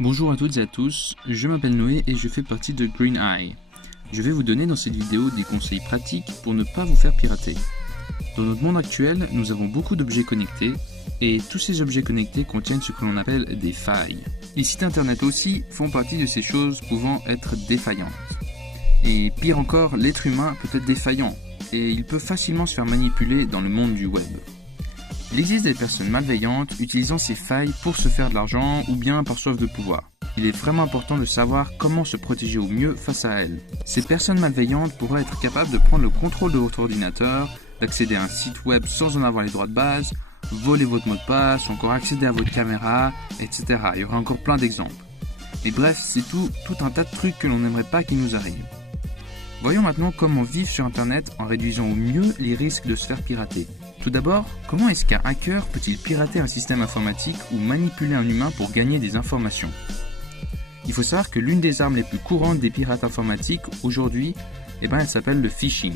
Bonjour à toutes et à tous, je m'appelle Noé et je fais partie de GreenEye. Je vais vous donner dans cette vidéo des conseils pratiques pour ne pas vous faire pirater. Dans notre monde actuel, nous avons beaucoup d'objets connectés et tous ces objets connectés contiennent ce que l'on appelle des failles. Les sites internet aussi font partie de ces choses pouvant être défaillantes. Et pire encore, l'être humain peut être défaillant et il peut facilement se faire manipuler dans le monde du web. Il existe des personnes malveillantes utilisant ces failles pour se faire de l'argent ou bien par soif de pouvoir. Il est vraiment important de savoir comment se protéger au mieux face à elles. Ces personnes malveillantes pourraient être capables de prendre le contrôle de votre ordinateur, d'accéder à un site web sans en avoir les droits de base, voler votre mot de passe, ou encore accéder à votre caméra, etc. Il y aura encore plein d'exemples. Mais bref, c'est tout un tas de trucs que l'on n'aimerait pas qu'il nous arrive. Voyons maintenant comment vivre sur internet en réduisant au mieux les risques de se faire pirater. Tout d'abord, comment est-ce qu'un hacker peut-il pirater un système informatique ou manipuler un humain pour gagner des informations ? Il faut savoir que l'une des armes les plus courantes des pirates informatiques aujourd'hui, elle s'appelle le phishing.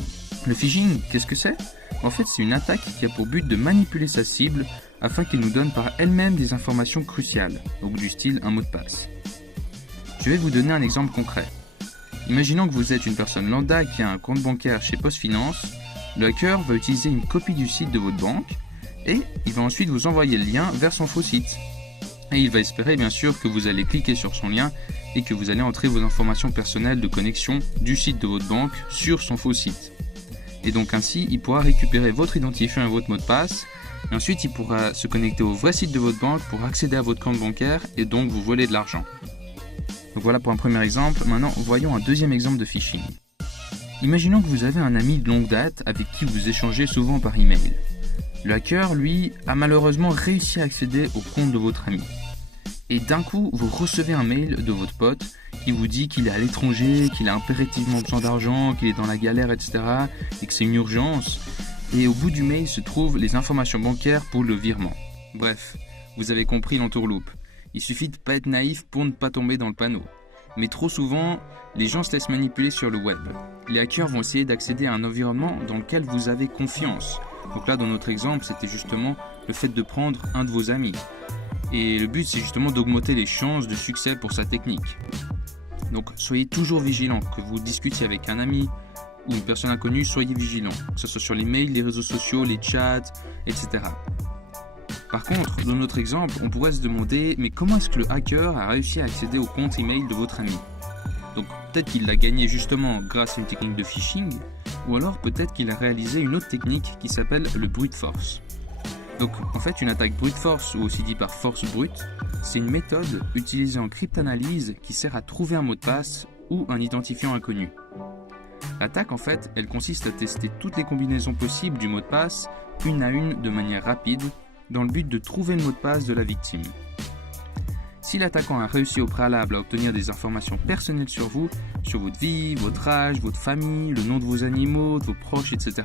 Le phishing, qu'est-ce que c'est ? En fait, c'est une attaque qui a pour but de manipuler sa cible afin qu'elle nous donne par elle-même des informations cruciales, donc du style un mot de passe. Je vais vous donner un exemple concret. Imaginons que vous êtes une personne lambda qui a un compte bancaire chez PostFinance. Le hacker va utiliser une copie du site de votre banque et il va ensuite vous envoyer le lien vers son faux site. Et il va espérer bien sûr que vous allez cliquer sur son lien et que vous allez entrer vos informations personnelles de connexion du site de votre banque sur son faux site. Et donc ainsi, il pourra récupérer votre identifiant et votre mot de passe. Et ensuite, il pourra se connecter au vrai site de votre banque pour accéder à votre compte bancaire et donc vous voler de l'argent. Donc voilà pour un premier exemple. Maintenant, voyons un deuxième exemple de phishing. Imaginons que vous avez un ami de longue date avec qui vous échangez souvent par email. Le hacker, lui, a malheureusement réussi à accéder au compte de votre ami. Et d'un coup, vous recevez un mail de votre pote qui vous dit qu'il est à l'étranger, qu'il a impérativement besoin d'argent, qu'il est dans la galère, etc. et que c'est une urgence. Et au bout du mail se trouvent les informations bancaires pour le virement. Bref, vous avez compris l'entourloupe. Il suffit de pas être naïf pour ne pas tomber dans le panneau. Mais trop souvent, les gens se laissent manipuler sur le web. Les hackers vont essayer d'accéder à un environnement dans lequel vous avez confiance. Donc là, dans notre exemple, c'était justement le fait de prendre un de vos amis. Et le but, c'est justement d'augmenter les chances de succès pour sa technique. Donc, soyez toujours vigilant. Que vous discutiez avec un ami ou une personne inconnue, soyez vigilant. Que ce soit sur les mails, les réseaux sociaux, les chats, etc. Par contre, dans notre exemple, on pourrait se demander, mais comment est-ce que le hacker a réussi à accéder au compte email de votre ami ? Donc peut-être qu'il l'a gagné justement grâce à une technique de phishing, ou alors peut-être qu'il a réalisé une autre technique qui s'appelle le brute force. Donc en fait, une attaque brute force, ou aussi dit par force brute, c'est une méthode utilisée en cryptanalyse qui sert à trouver un mot de passe ou un identifiant inconnu. L'attaque en fait, elle consiste à tester toutes les combinaisons possibles du mot de passe, une à une de manière rapide, dans le but de trouver le mot de passe de la victime. Si l'attaquant a réussi au préalable à obtenir des informations personnelles sur vous, sur votre vie, votre âge, votre famille, le nom de vos animaux, de vos proches, etc.,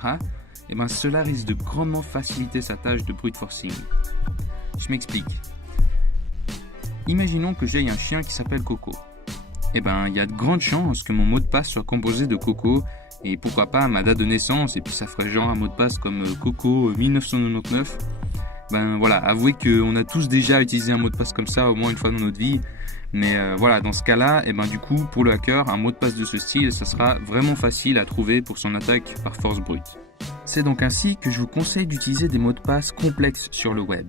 cela risque de grandement faciliter sa tâche de brute forcing. Je m'explique. Imaginons que j'ai un chien qui s'appelle Coco. Il y a de grandes chances que mon mot de passe soit composé de Coco, et pourquoi pas ma date de naissance, et puis ça ferait genre un mot de passe comme Coco 1999. Avouez qu'on a tous déjà utilisé un mot de passe comme ça au moins une fois dans notre vie. Mais dans ce cas-là, du coup, pour le hacker, un mot de passe de ce style, ça sera vraiment facile à trouver pour son attaque par force brute. C'est donc ainsi que je vous conseille d'utiliser des mots de passe complexes sur le web.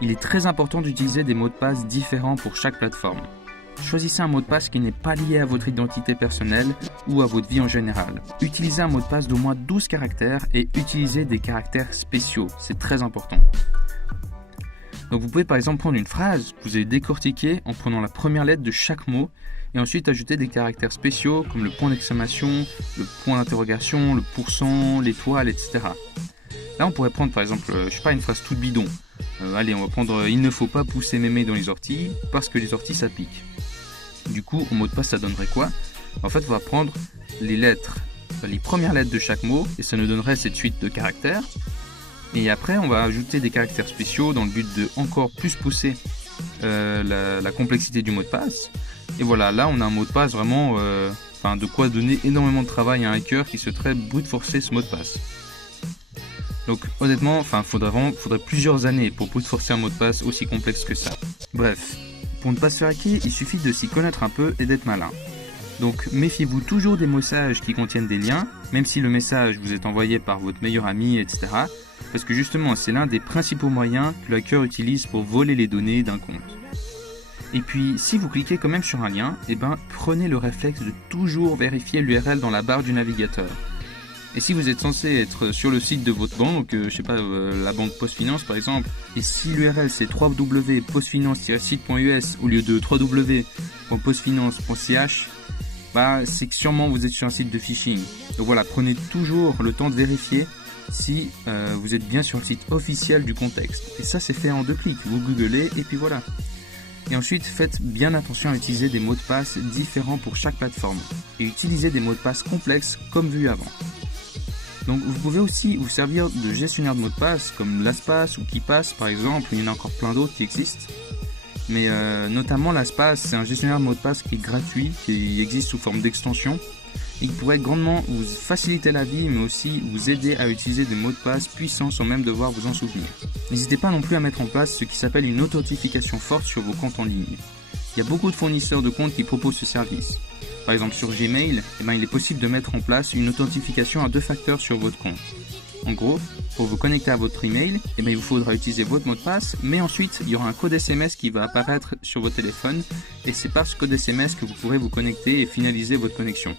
Il est très important d'utiliser des mots de passe différents pour chaque plateforme. Choisissez un mot de passe qui n'est pas lié à votre identité personnelle ou à votre vie en général. Utilisez un mot de passe d'au moins 12 caractères et utilisez des caractères spéciaux, c'est très important. Donc vous pouvez par exemple prendre une phrase que vous allez décortiquer en prenant la première lettre de chaque mot et ensuite ajouter des caractères spéciaux comme le point d'exclamation, le point d'interrogation, le pourcent, l'étoile, etc. Là on pourrait prendre par exemple, une phrase toute bidon. On va prendre « Il ne faut pas pousser mémé dans les orties parce que les orties ça pique ». Du coup, au mot de passe, ça donnerait quoi ? En fait, on va prendre les premières lettres de chaque mot et ça nous donnerait cette suite de caractères. Et après, on va ajouter des caractères spéciaux dans le but de encore plus pousser la complexité du mot de passe. Et voilà, là, on a un mot de passe vraiment, de quoi donner énormément de travail à un hacker qui souhaiterait brute forcer ce mot de passe. Donc honnêtement, faudrait plusieurs années pour brute forcer un mot de passe aussi complexe que ça. Bref. Pour ne pas se faire hacker, il suffit de s'y connaître un peu et d'être malin. Donc méfiez-vous toujours des messages qui contiennent des liens, même si le message vous est envoyé par votre meilleur ami, etc. Parce que justement, c'est l'un des principaux moyens que le hacker utilise pour voler les données d'un compte. Et puis, si vous cliquez quand même sur un lien, prenez le réflexe de toujours vérifier l'URL dans la barre du navigateur. Et si vous êtes censé être sur le site de votre banque, la banque PostFinance par exemple, et si l'URL c'est www.postfinance-site.us au lieu de www.postfinance.ch, c'est que sûrement vous êtes sur un site de phishing. Donc voilà, prenez toujours le temps de vérifier si vous êtes bien sur le site officiel du contexte. Et ça c'est fait en 2 clics, vous googlez et puis voilà. Et ensuite, faites bien attention à utiliser des mots de passe différents pour chaque plateforme et utilisez des mots de passe complexes comme vu avant. Donc vous pouvez aussi vous servir de gestionnaire de mots de passe comme LastPass ou KeePass par exemple, il y en a encore plein d'autres qui existent. Mais notamment LastPass, c'est un gestionnaire de mots de passe qui est gratuit, qui existe sous forme d'extension et qui pourrait grandement vous faciliter la vie mais aussi vous aider à utiliser des mots de passe puissants sans même devoir vous en souvenir. N'hésitez pas non plus à mettre en place ce qui s'appelle une authentification forte sur vos comptes en ligne. Il y a beaucoup de fournisseurs de comptes qui proposent ce service. Par exemple sur Gmail, il est possible de mettre en place une authentification à 2 facteurs sur votre compte. En gros, pour vous connecter à votre email, il vous faudra utiliser votre mot de passe, mais ensuite il y aura un code SMS qui va apparaître sur votre téléphone et c'est par ce code SMS que vous pourrez vous connecter et finaliser votre connexion.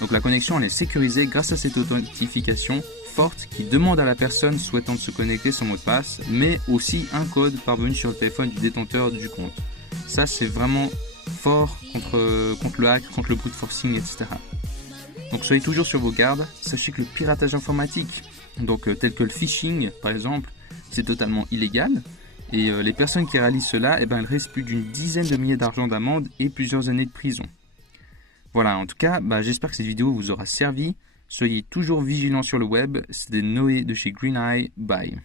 Donc la connexion elle est sécurisée grâce à cette authentification forte qui demande à la personne souhaitant se connecter son mot de passe, mais aussi un code parvenu sur le téléphone du détenteur du compte. Ça c'est vraiment fort contre le hack, contre le brute forcing, etc. Donc soyez toujours sur vos gardes, sachez que le piratage informatique, tel que le phishing par exemple, c'est totalement illégal et les personnes qui réalisent cela, elles risquent plus d'une dizaine de milliers d'argent d'amende et plusieurs années de prison. Voilà, en tout cas, j'espère que cette vidéo vous aura servi. Soyez toujours vigilants sur le web. C'était Noé de chez Green Eye. Bye.